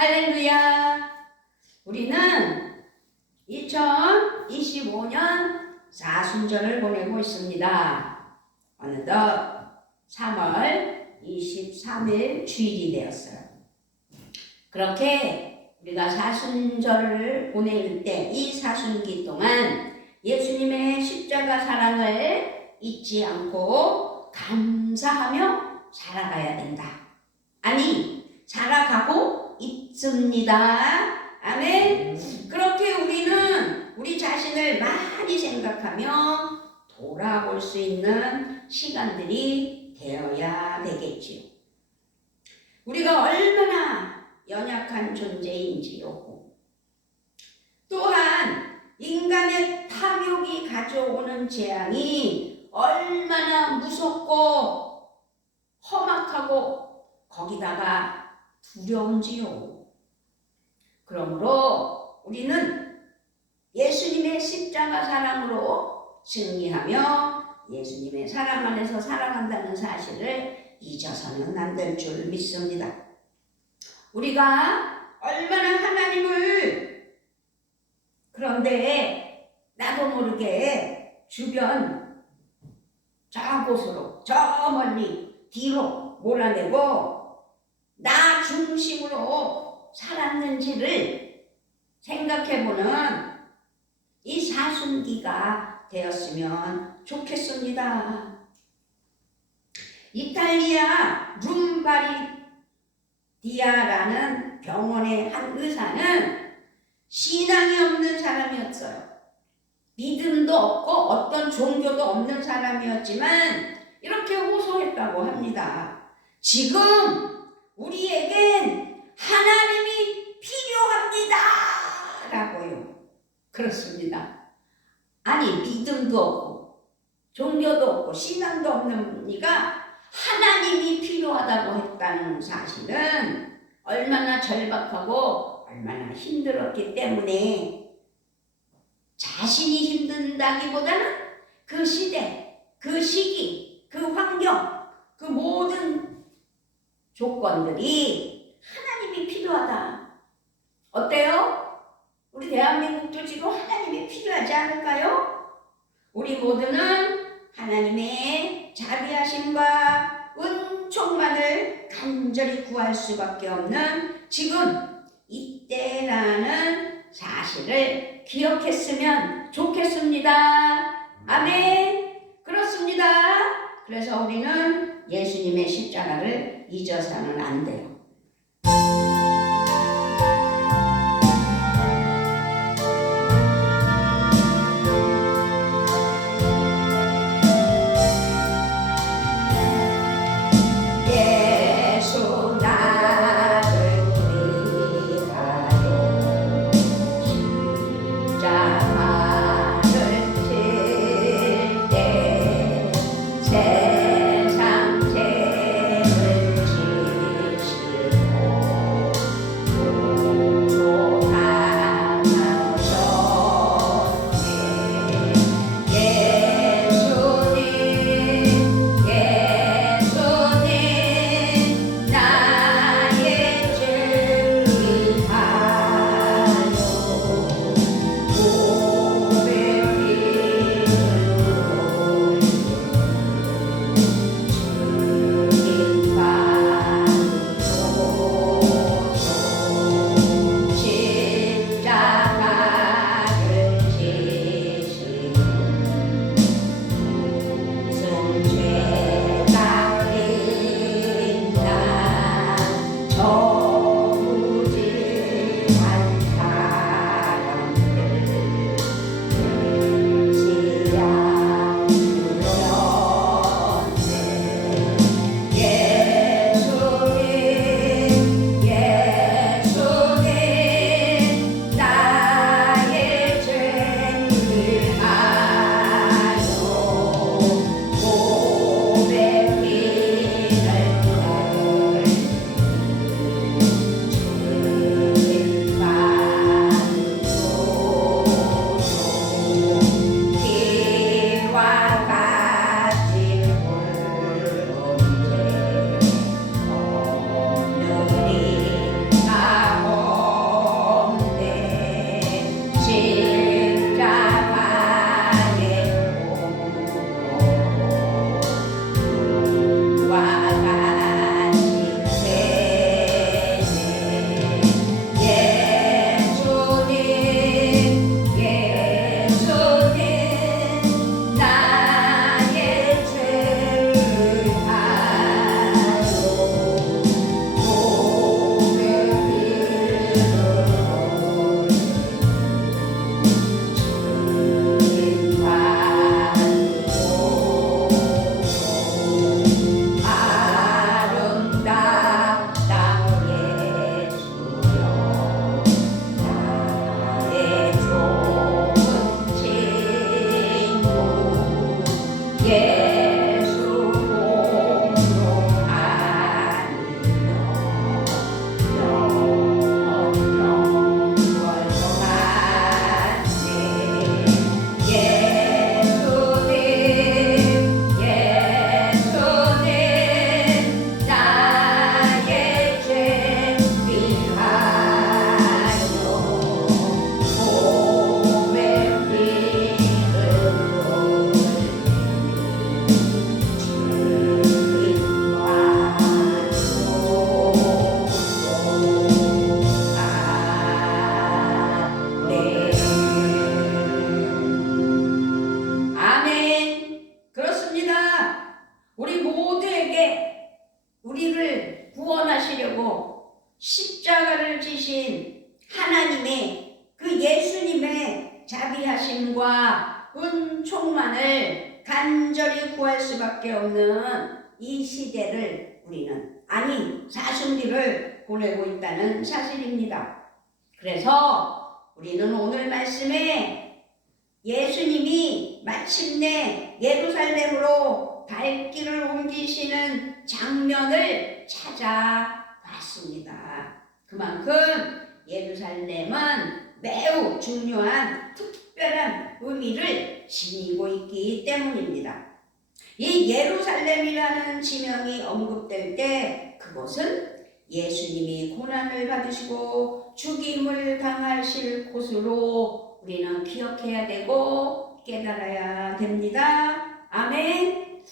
할렐루야! 우리는 2025년 사순절을 보내고 있습니다. 어느덧 3월 23일 주일이 되었어요. 그렇게 우리가 사순절을 보낼 때 이 사순기 동안 예수님의 십자가 사랑을 잊지 않고 감사하며 살아가야 된다. 아니, 살아가고 있습니다. 아멘. 그렇게 우리는 우리 자신을 많이 생각하며 돌아볼 수 있는 시간들이 되어야 되겠지요. 우리가 얼마나 연약한 존재인지요. 또한 인간의 탐욕이 가져오는 재앙이 얼마나 무섭고 험악하고 거기다가 두려운지요. 그러므로 우리는 예수님의 십자가 사랑으로 승리하며 예수님의 사랑 안에서 살아간다는 사실을 잊어서는 안 될 줄 믿습니다. 우리가 얼마나 하나님을 그런데 나도 모르게 주변 저곳으로 저 멀리 뒤로 몰아내고 나 중심으로 살았는지를 생각해보는 이 사순기가 되었으면 좋겠습니다. 이탈리아 룸바리디아라는 병원의 한 의사는 신앙이 없는 사람이었어요. 믿음도 없고 어떤 종교도 없는 사람이었지만 이렇게 호소했다고 합니다. 지금 우리에겐 하나님이 필요합니다 라고요. 그렇습니다. 아니, 믿음도 없고 종교도 없고 신앙도 없는 이가 하나님이 필요하다고 했다는 사실은 얼마나 절박하고 얼마나 힘들었기 때문에 자신이 힘든다기보다는 그 시대, 그 시기, 그 환경, 그 모든 조건들이 하나님이 필요하다. 어때요? 우리 대한민국도 지금 하나님이 필요하지 않을까요? 우리 모두는 하나님의 자비하심과 은총만을 간절히 구할 수밖에 없는 지금 이때라는 사실을 기억했으면 좋겠습니다. 아멘. 그렇습니다. 그래서 우리는 예수님의 십자가를 잊어서는 안 돼요. 세상 죄를 지시고 십자가를 지신 하나님의 그 예수님의 자비하심과 은총만을 간절히 구할 수밖에 없는 이 시대를 우리는 아닌 사순기를 보내고 있다는 사실입니다. 그래서 우리는 오늘 말씀에 예수님이 마침내 예루살렘으로 발길을 옮기시는 장면을 찾아봤습니다. 그만큼 예루살렘은 매우 중요한 특별한 의미를 지니고 있기 때문입니다. 이 예루살렘이라는 지명이 언급될 때 그곳은 예수님이 고난을 받으시고 죽임을 당하실 곳으로 우리는 기억해야 되고 깨달아야 됩니다. 아멘.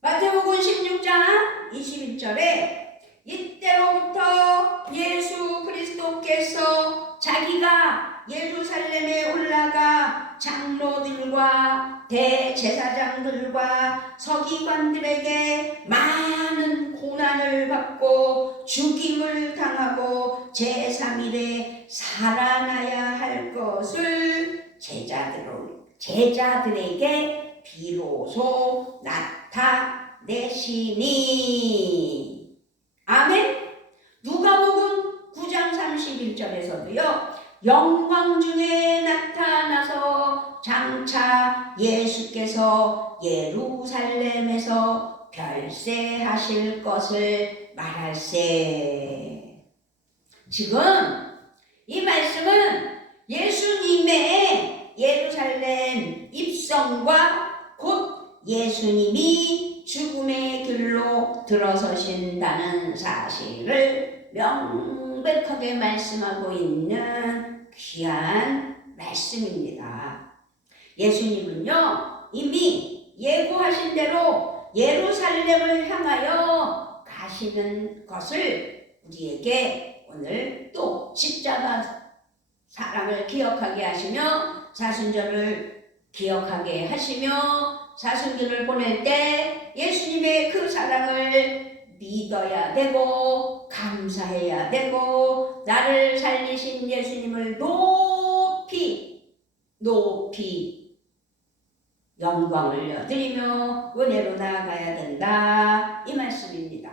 마태복음 16장 21절에 이때로부터 예수 그리스도께서 자기가 예루살렘에 올라가 장로들과 대제사장들과 서기관들에게 많은 고난을 받고 죽임을 당하고 제3일에 살아나야 할 것을 제자들에게 비로소 나타내시니. 아멘. 누가복음 9장 31절에서도요. 영광 중에 나타나서 장차 예수께서 예루살렘에서 별세하실 것을 말할세. 지금 이 말씀은 예수님의 예루살렘 입성과 곧 예수님이 죽음의 길로 들어서신다는 사실을 명백하게 말씀하고 있는 귀한 말씀입니다. 예수님은요 이미 예고하신 대로 예루살렘을 향하여 가시는 것을 우리에게 오늘 또 십자가 사랑을 기억하게 하시며 사순절을 기억하게 하시며 사순기를 보낼 때 예수님의 그 사랑을 믿어야 되고 감사해야 되고 나를 살리신 예수님을 높이 영광을 드리며 은혜로 나아가야 된다 이 말씀입니다.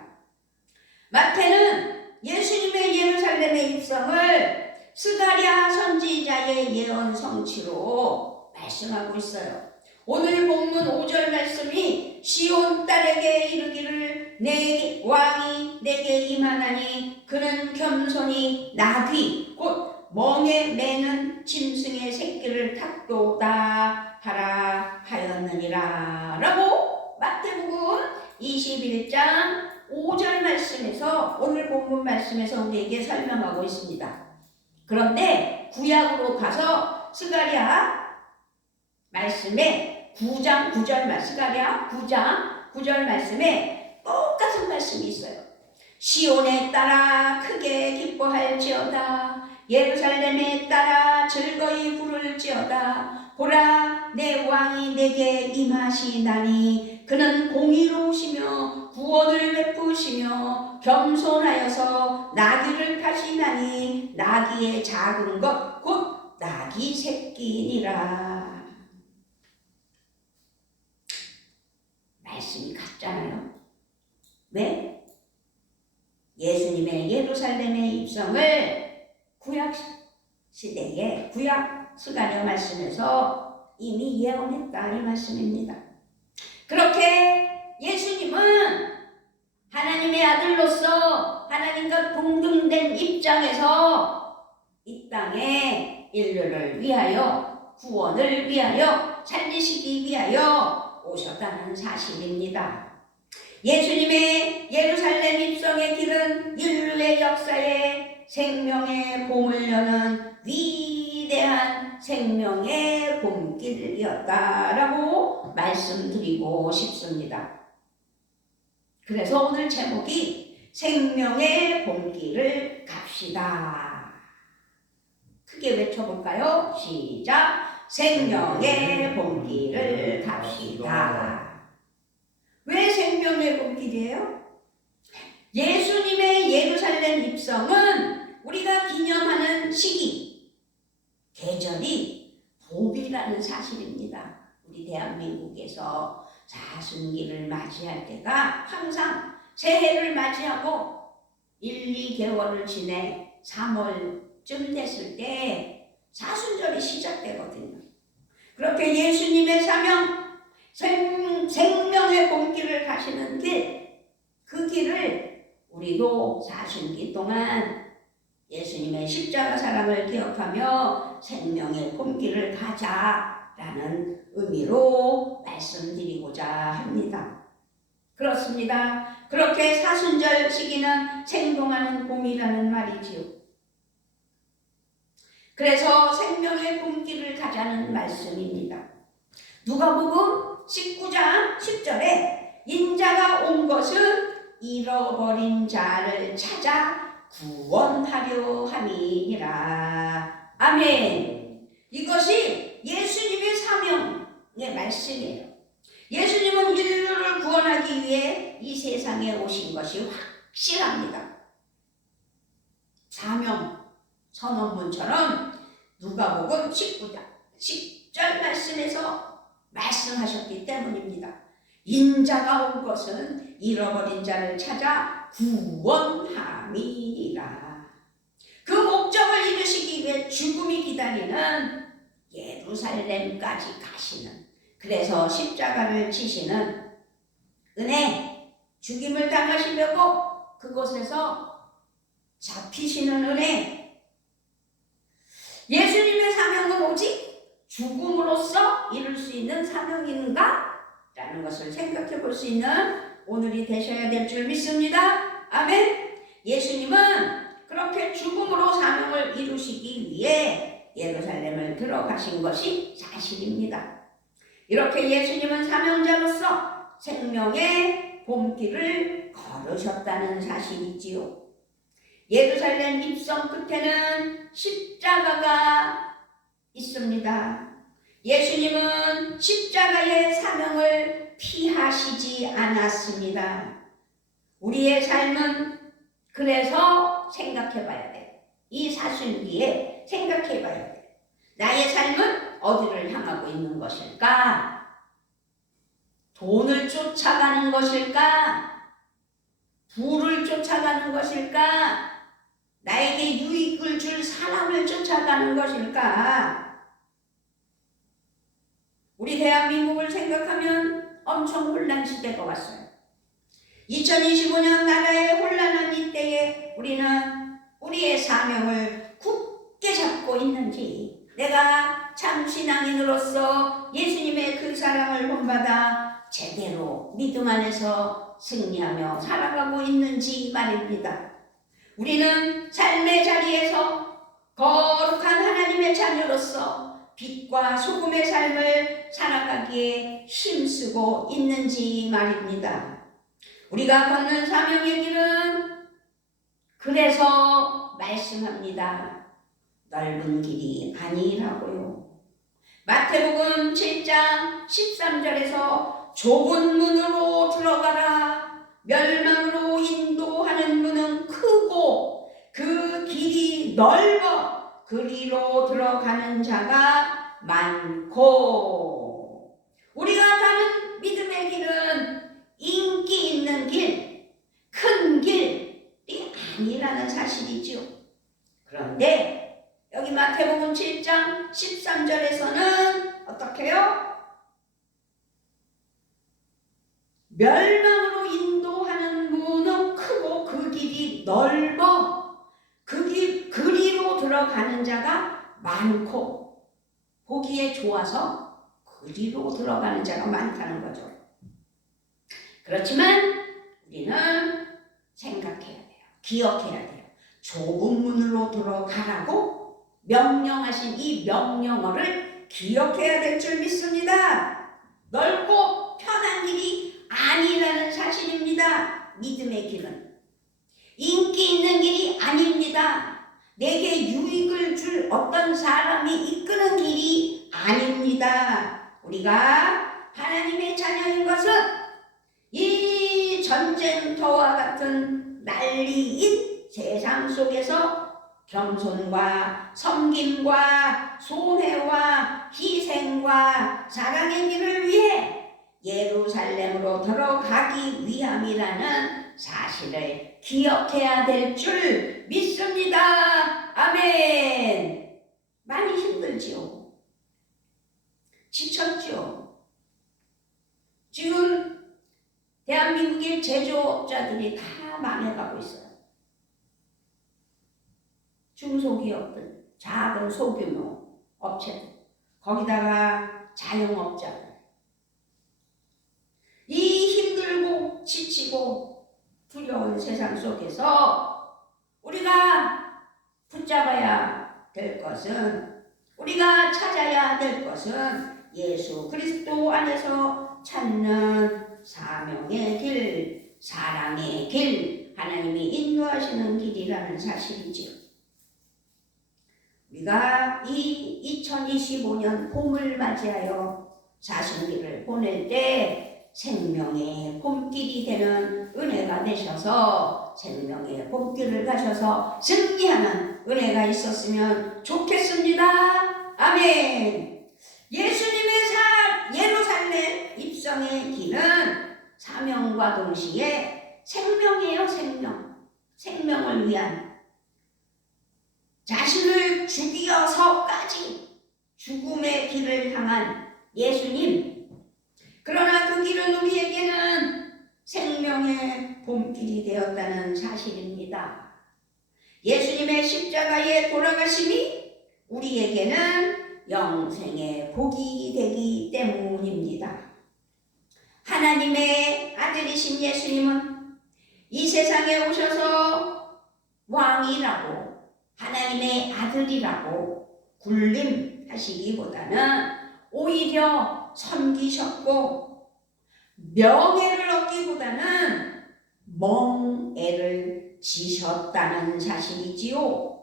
마태는 예수님의 예루살렘의 입성을 스가랴 선지자의 예언 성취로 말씀하고 있어요. 오늘 본문 5절 말씀이 시온 딸에게 이르기를 내 왕이 내게 임하나니 그는 겸손히 나귀 곧 멍에 매는 짐승의 새끼를 탔도다 하라 하였느니라 라고 마태복음 21장 5절 말씀에서 오늘 본문 말씀에서 우리에게 설명하고 있습니다. 그런데 구약으로 가서 스가랴 말씀에 9장 9절 말씀, 스가랴 9장 9절 말씀에 똑같은 말씀이 있어요. 시온에 따라 크게 기뻐할지어다 예루살렘에 따라 즐거이 부를지어다 보라 내 왕이 내게 임하시나니 그는 공의로우시며 구원을 베푸시며 겸손하여서 나귀를 타시나니 나귀의 작은 것 곧 나귀 새끼니라. 말씀이 같잖아요. 왜? 예수님의 예루살렘의 입성을 구약 시대에 구약 스가랴 말씀에서 이미 예언했다 이 말씀입니다. 그렇게 예수님은 하나님의 아들로서 하나님과 동등된 입장에서 이 땅에 인류를 위하여 구원을 위하여 살리시기 위하여 오셨다는 사실입니다. 예수님의 예루살렘 입성의 길은 인류의 역사에 생명의 봄을 여는 위대한 생명의 봄길이었다라고 말씀드리고 싶습니다. 그래서 오늘 제목이 생명의 봄길을 갑시다. 크게 외쳐볼까요? 시작! 생명의 봄길을 갑시다. 왜 생명의 봄길이에요? 예수님의 예루살렘 입성은 시기, 계절이 봄이라는 사실입니다. 우리 대한민국에서 사순기를 맞이할 때가 항상 새해를 맞이하고 1, 2개월을 지내 3월쯤 됐을 때 사순절이 시작되거든요. 그렇게 예수님의 사명, 생명의 봄길을 가시는 길, 그 길을 우리도 사순기 동안 예수님의 십자가 사랑을 기억하며 생명의 봄길을 가자라는 의미로 말씀드리고자 합니다. 그렇습니다. 그렇게 사순절 시기는 생동하는 봄이라는 말이지요. 그래서 생명의 봄길을 가자는 말씀입니다. 누가복음 19장 10절에 인자가 온 것은 잃어버린 자를 찾아 구원하려 함이니라. 아멘. 이것이 예수님의 사명의 말씀이에요. 예수님은 인류를 구원하기 위해 이 세상에 오신 것이 확실합니다. 사명 선언문처럼 누가복음 19장 10절 말씀에서 말씀하셨기 때문입니다. 인자가 온 것은 잃어버린 자를 찾아 구원함이니라. 그 목적을 이루시기 위해 죽음이 기다리는 예루살렘까지 가시는, 그래서 십자가를 지시는 은혜, 죽임을 당하시려고 그곳에서 잡히시는 은혜, 예수님의 사명은 오직 죽음으로써 이룰 수 있는 사명인가? 라는 것을 생각해 볼 수 있는 오늘이 되셔야 될 줄 믿습니다. 아멘. 예수님은 그렇게 죽음으로 사명을 이루시기 위해 예루살렘을 들어가신 것이 사실입니다. 이렇게 예수님은 사명자로서 생명의 봄길을 걸으셨다는 사실이지요. 예루살렘 입성 끝에는 십자가가 있습니다. 예수님은 십자가의 사명을 피하시지 않았습니다. 우리의 삶은 그래서 생각해 봐야 돼. 이 사순기에 생각해 봐야 돼. 나의 삶은 어디를 향하고 있는 것일까? 돈을 쫓아가는 것일까? 부를 쫓아가는 것일까? 나에게 유익을 줄 사람을 쫓아가는 것일까? 우리 대한민국을 생각하면 엄청 혼란 시대가 왔어요. 2025년 나라의 혼란한 이때에 우리는 우리의 사명을 굳게 잡고 있는지, 내가 참 신앙인으로서 예수님의 그 사랑을 본받아 제대로 믿음 안에서 승리하며 살아가고 있는지 말입니다. 우리는 삶의 자리에서 거룩한 하나님의 자녀로서 빛과 소금의 삶을 살아가기에 힘쓰고 있는지 말입니다. 우리가 걷는 사명의 길은 그래서 말씀합니다. 넓은 길이 아니라고요. 마태복음 7장 13절에서 좁은 문으로 들어가라. 멸망으로 인도하는 문은 크고 그 길이 넓어 그리로 들어가는 자가 많고. 우리가 가는 믿음의 길은 인기 있는 길, 큰 길이 아니라는 사실이죠. 그런데 여기 마태복음 7장 13절에서는 어떻게 해요? 멸망으로 인도하는 문은 크고 그 길이 넓어 그리로 들어가는 자가 많고, 보기에 좋아서 그리로 들어가는 자가 많다는 거죠. 그렇지만 우리는 생각해야 돼요. 기억해야 돼요. 좁은 문으로 들어가라고 명령하신 이 명령어를 기억해야 될 줄 믿습니다. 넓고 편한 길이 아니라는 사실입니다. 믿음의 길은 인기 있는 길이 아닙니다. 내게 유익을 줄 어떤 사람이 이끄는 길이 아닙니다. 우리가 하나님의 자녀인 것은 이 전쟁터와 같은 난리인 세상 속에서 겸손과 섬김과 손해와 희생과 사랑의 길을 위해 예루살렘으로 들어가기 위함이라는 사실을 기억해야 될 줄 믿습니다. 아멘. 많이 힘들지요. 지쳤죠. 지금 대한민국의 제조업자들이 다 망해가고 있어요. 중소기업들, 작은 소규모 업체들, 거기다가 자영업자들. 이 힘들고 지치고 두려운 세상 속에서 우리가 붙잡아야 될 것은, 우리가 찾아야 될 것은 예수 그리스도 안에서 찾는 사명의 길, 사랑의 길, 하나님이 인도하시는 길이라는 사실이지요. 우리가 이 2025년 봄을 맞이하여 사순기를 보낼 때 생명의 봄길이 되는 은혜가 되셔서 생명의 봄길을 가셔서 승리하는 은혜가 있었으면 좋겠습니다. 아멘. 예수님의 예루살렘 입성의 길은 사명과 동시에 생명이에요. 생명을 위한, 자신을 죽이어서까지 죽음의 길을 향한 예수님. 그러나 그 길은 우리에게는 생명의 봄길이 되었다는 사실입니다. 예수님의 십자가의 돌아가심이 우리에게는 영생의 복이 되기 때문입니다. 하나님의 아들이신 예수님은 이 세상에 오셔서 왕이라고, 하나님의 아들이라고 군림하시기보다는 오히려 섬기셨고, 명예를 얻기보다는 멍에를 지셨다는 사실이지요.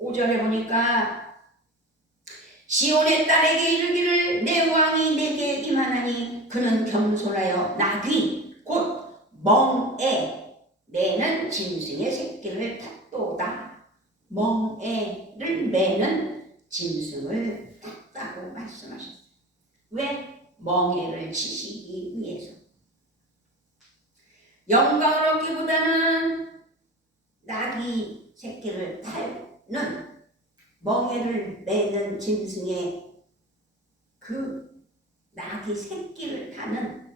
5절에 보니까 시온의 딸에게 이르기를 내 왕이 내게 임하나니 그는 겸손하여 나귀 곧 멍에 매는 짐승의 새끼를 탔도다. 멍에를 매는 짐승을 탔다고 말씀하셨어요. 왜? 멍에를 치시기 위해서. 영광을 얻기보다는 나귀 새끼를 타는, 멍에를 매는 짐승의 그 나귀 새끼를 타는,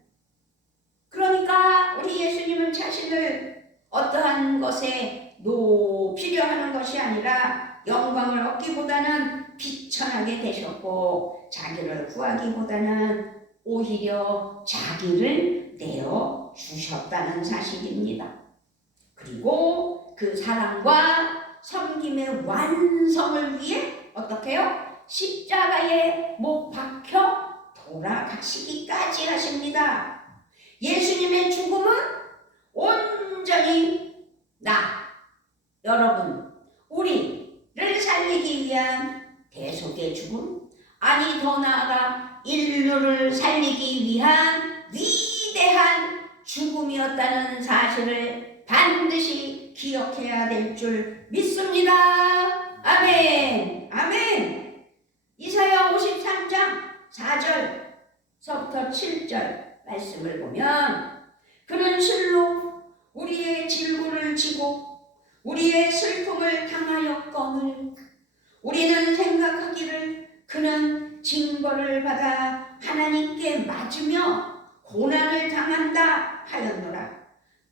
그러니까 우리 예수님은 자신을 어떠한 것에 높이려 하는 것이 아니라 영광을 얻기보다는 비천하게 되셨고, 자기를 구하기보다는 오히려 자기를 내어 주셨다는 사실입니다. 그리고 그 사랑과 섬김의 완성을 위해 어떻게 해요? 십자가에 못 박혀 돌아가시기까지 하십니다. 예수님의 죽음은 온전히 여러분, 우리를 살리기 위한 대속의 죽음, 아니 더 나아가 인류를 살리기 위한 위대한 죽음이었다는 사실을 반드시 기억해야 될 줄 믿습니다. 아멘. 아멘. 이사야 53장 4절서부터 7절 말씀을 보면, 그는 실로 우리의 질고를 지고 우리의 슬픔을 당하였거늘 우리는 생각하기를 그는 징벌을 받아 하나님께 맞으며 고난을 당한다 하였노라.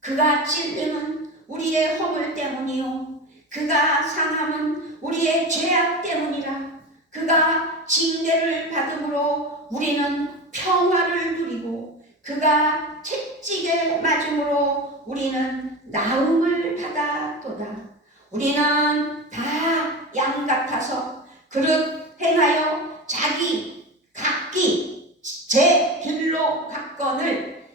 그가 찔림은 우리의 허물 때문이요 그가 상함은 우리의 죄악 때문이라. 그가 징계를 받음으로 우리는 평화를 누리고 그가 채찍에 맞음으로 우리는 나음을 받았도다. 우리는 다 양 같아서 그릇 행하여 자기 각기 제 길로 갔거늘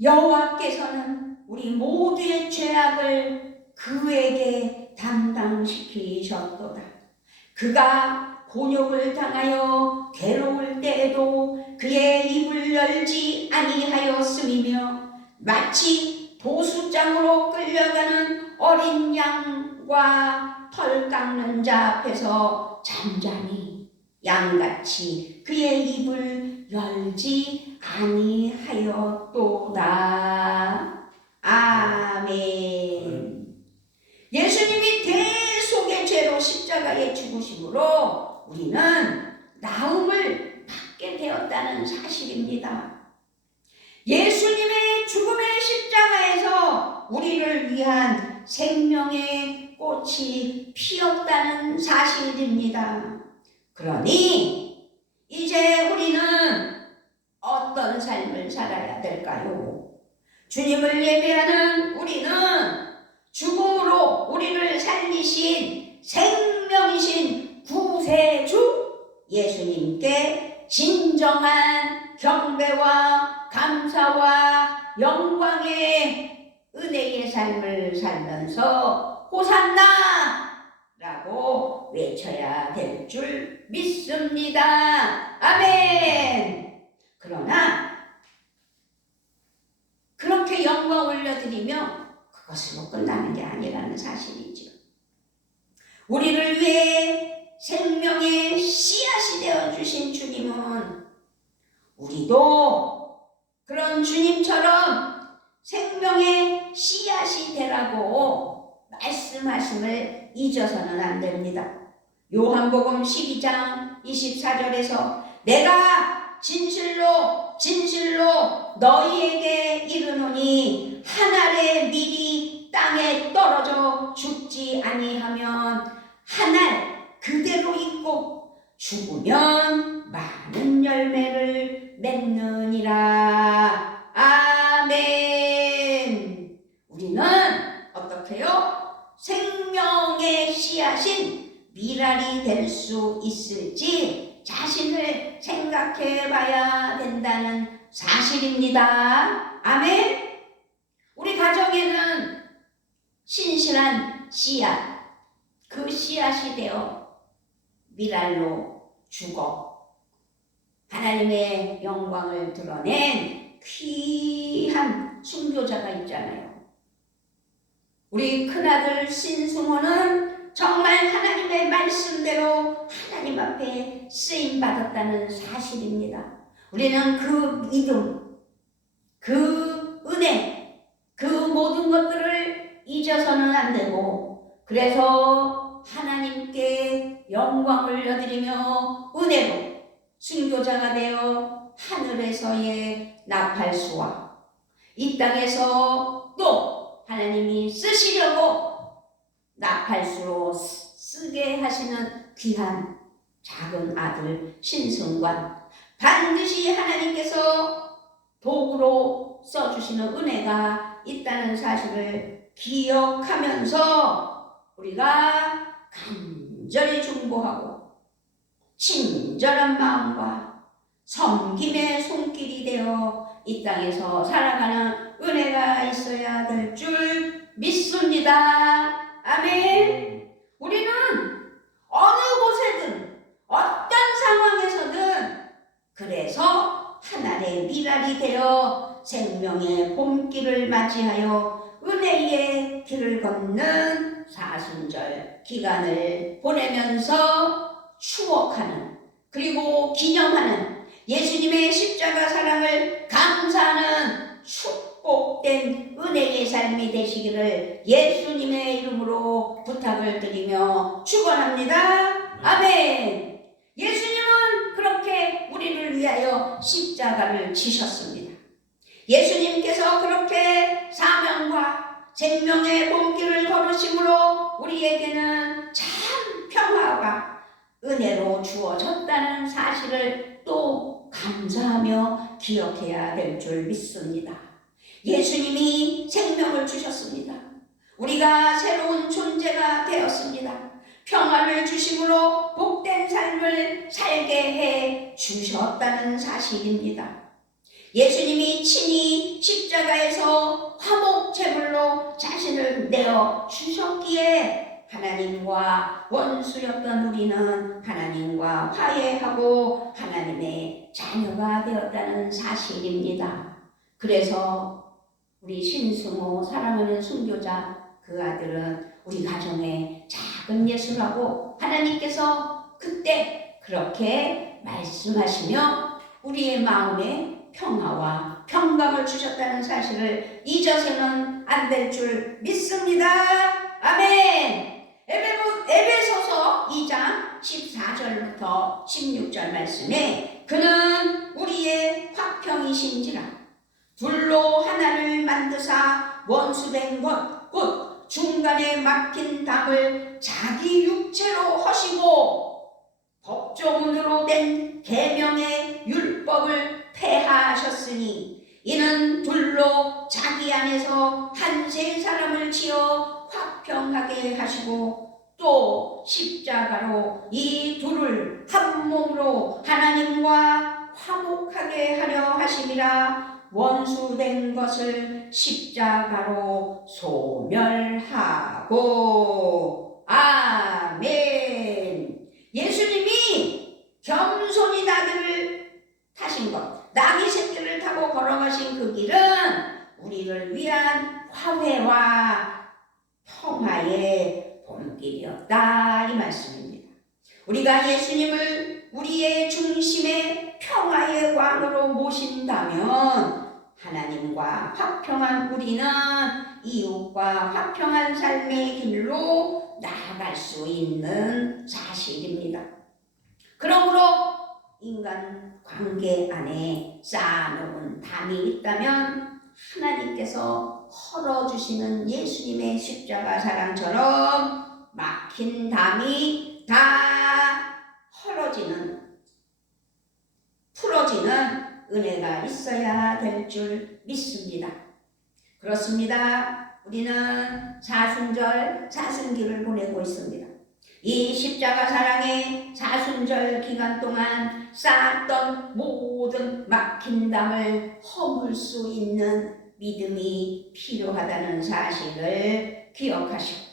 여호와께서는 우리 모두의 죄악을 그에게 담당시키셨도다. 그가 곤욕을 당하여 괴로울 때에도 그의 입을 열지 아니하였음이며 마치 도수장으로 끌려가는 어린 양 흙과 털 깎는 자 앞에서 잠잠히 양같이 그의 입을 열지 아니하였도다. 아멘. 예수님이 대속의 죄로 십자가에 죽으심으로 우리는 나음을 받게 되었다는 사실입니다. 예수님의 죽음의 십자가에서 우리를 위한 생명의 꽃이 피었다는 사실입니다. 그러니 이제 우리는 어떤 삶을 살아야 될까요? 주님을 예배하는 우리는 죽음으로 우리를 살리신 생명이신 구세주 예수님께 진정한 경배와 감사와 영광의 은혜의 삶을 살면서 호산나! 라고 외쳐야 될 줄 믿습니다. 아멘! 그러나 그렇게 영광 올려드리며 그것으로 끝나는 게 아니라는 사실이죠. 우리를 위해 생명의 씨앗이 되어주신 주님은 우리도 그런 주님처럼 생명의 씨앗이 되라고 말씀하심을 잊어서는 안 됩니다. 요한복음 12장 24절에서 내가 진실로 너희에게 이르노니 한 알의 밀이 땅에 떨어져 죽지 아니하면 한 알 그대로 있고 죽으면 많은 열매를 맺느니라. 아멘. 우리는 어떻게 해요? 생명의 씨앗인 미랄이 될 수 있을지 자신을 생각해 봐야 된다는 사실입니다. 아멘. 우리 가정에는 신실한 씨앗, 그 씨앗이 되어 미랄로 죽어 하나님의 영광을 드러낸 귀한 순교자가 있잖아요. 우리 큰아들 신승호는 정말 하나님의 말씀대로 하나님 앞에 쓰임받았다는 사실입니다. 우리는 그 믿음, 그 은혜, 그 모든 것들을 잊어서는 안 되고, 그래서 하나님께 영광을 올려드리며 은혜로 순교자가 되어 하늘에서의 나팔수와 이 땅에서 또 하나님이 쓰시려고 나팔수로 쓰게 하시는 귀한 작은 아들 신승관, 반드시 하나님께서 도구로 써주시는 은혜가 있다는 사실을 기억하면서 우리가 간절히 중보하고 친절한 마음과 섬김의 손길이 되어 이 땅에서 살아가는 은혜가 있어야 될 줄 믿습니다. 아멘. 우리는 어느 곳에든 어떤 상황에서든 그래서 하나님의 미랄이 되어 생명의 봄길을 맞이하여 은혜의 길을 걷는 사순절 기간을 보내면서 추억하는, 그리고 기념하는 예수님의 십자가 사랑을 감사하는 축복된 은혜의 삶이 되시기를 예수님의 이름으로 부탁을 드리며 축원합니다. 아멘. 예수님은 그렇게 우리를 위하여 십자가를 지셨습니다. 예수님께서 그렇게 사명과 생명의 봄길을 걸으심으로 우리에게는 참 평화가 은혜로 주어졌다는 사실을 또 감사하며 기억해야 될 줄 믿습니다. 예수님이 생명을 주셨습니다. 우리가 새로운 존재가 되었습니다. 평화를 주심으로 복된 삶을 살게 해 주셨다는 사실입니다. 예수님이 친히 십자가에서 화목 제물로 자신을 내어 주셨기에 하나님과 원수였던 우리는 하나님과 화해하고 하나님의 자녀가 되었다는 사실입니다. 그래서 우리 신승호 사랑하는 순교자 그 아들은 우리 가정에 작은 예수라고 하나님께서 그때 그렇게 말씀하시며 우리의 마음에 평화와 평강을 주셨다는 사실을 잊어서는 안 될 줄 믿습니다. 아멘. 에베소서 2장 14절부터 16절 말씀에 그는 우리의 화평이신지라 둘로 하나를 만드사 원수된 것 곧 중간에 막힌 담을 자기 육체로 허시고 법조문으로 된 계명의 율법을 폐하하셨으니 이는 둘로 자기 안에서 한 세 사람을 지어 화평하게 하시고 또 십자가로 이 둘을 한 몸으로 하나님과 화목하게 하려 하심이라 원수된 것을 십자가로 소멸하고. 아멘. 예수님이 겸손히 나귀를 타신 것, 나귀 새끼를 타고 걸어가신 그 길은 우리를 위한 화해와 평화의 본길이었다, 이 말씀입니다. 우리가 예수님을 우리의 중심의 평화의 왕으로 모신다면 하나님과 화평한 우리는 이웃과 화평한 삶의 길로 나아갈 수 있는 사실입니다. 그러므로 인간 관계 안에 쌓아놓은 담이 있다면 하나님께서 헐어주시는 예수님의 십자가 사랑처럼 막힌 담이 다 풀어지는 은혜가 있어야 될 줄 믿습니다. 그렇습니다. 우리는 사순기를 보내고 있습니다. 이 십자가 사랑의 사순절 기간 동안 쌓았던 모든 막힌 담을 허물 수 있는 믿음이 필요하다는 사실을 기억하시고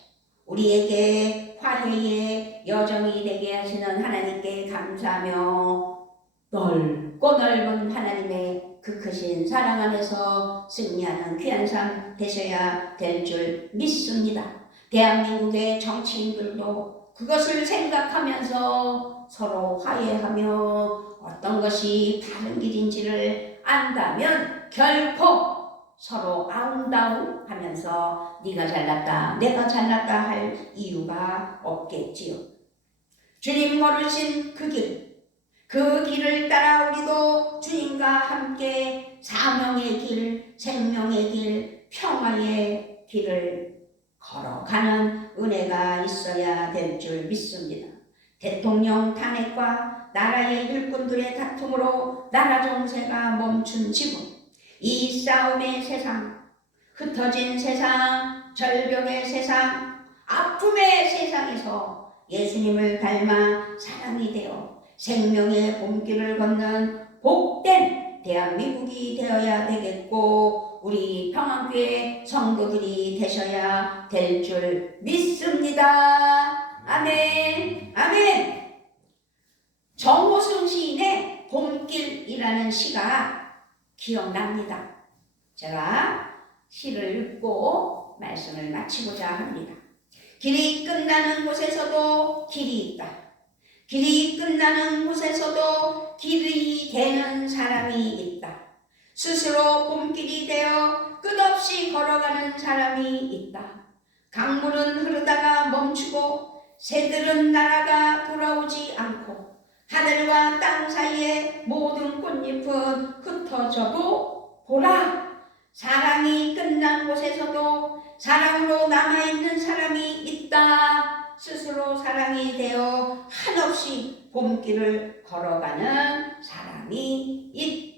우리에게 화해의 여정이 되게 하시는 하나님께 감사하며 넓고 넓은 하나님의 그 크신 사랑 안에서 승리하는 귀한 삶 되셔야 될 줄 믿습니다. 대한민국의 정치인들도 그것을 생각하면서 서로 화해하며 어떤 것이 바른 길인지를 안다면 결코 서로 아웅다웅 하면서 네가 잘났다 내가 잘났다 할 이유가 없겠지요. 주님 걸으신 그 길을 따라 우리도 주님과 함께 사명의 길, 생명의 길, 평화의 길을 걸어가는 은혜가 있어야 될 줄 믿습니다. 대통령 탄핵과 나라의 일꾼들의 다툼으로 나라 정세가 멈춘 지금 이 싸움의 세상, 흩어진 세상, 절벽의 세상, 아픔의 세상에서 예수님을 닮아 사랑이 되어 생명의 봄길을 걷는 복된 대한민국이 되어야 되겠고 우리 평안교회 성도들이 되셔야 될 줄 믿습니다. 아멘. 아멘. 정호승 시인의 봄길이라는 시가 기억납니다. 제가 시를 읽고 말씀을 마치고자 합니다. 길이 끝나는 곳에서도 길이 있다. 길이 끝나는 곳에서도 길이 되는 사람이 있다. 스스로 봄길이 되어 끝없이 걸어가는 사람이 있다. 강물은 흐르다가 멈추고 새들은 날아가 돌아오지 않고 하늘과 땅 사이에 모든 꽃잎은 흩어져도 보라, 사랑이 끝난 곳에서도 사랑으로 남아있는 사람이 있다. 스스로 사랑이 되어 한없이 봄길을 걸어가는 사람이 있다.